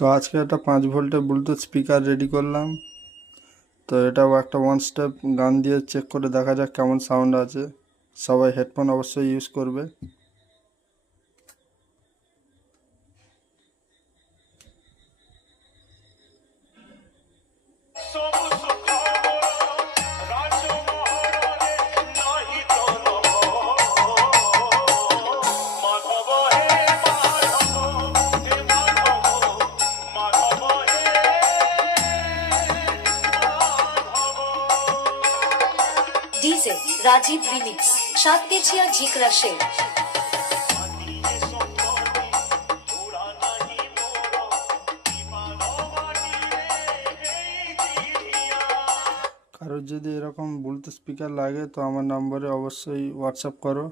তো আজকে একটা 5 ভোল্টের ব্লুটুথ স্পিকার রেডি করলাম। তো এটাও একটা ওয়ান স্টেপ গান দিয়ে চেক করে দেখা যাক কেমন সাউন্ড আছে। সবাই হেডফোন অবশ্যই ইউজ করবে। ডিজে রাজীব রিমিক্স সাততেছিয়া ঝিকরা সে। কারোর যদি এরকম ব্লুটুথ স্পিকার লাগে তো আমার নম্বরে অবশ্যই হোয়াটসঅ্যাপ করো।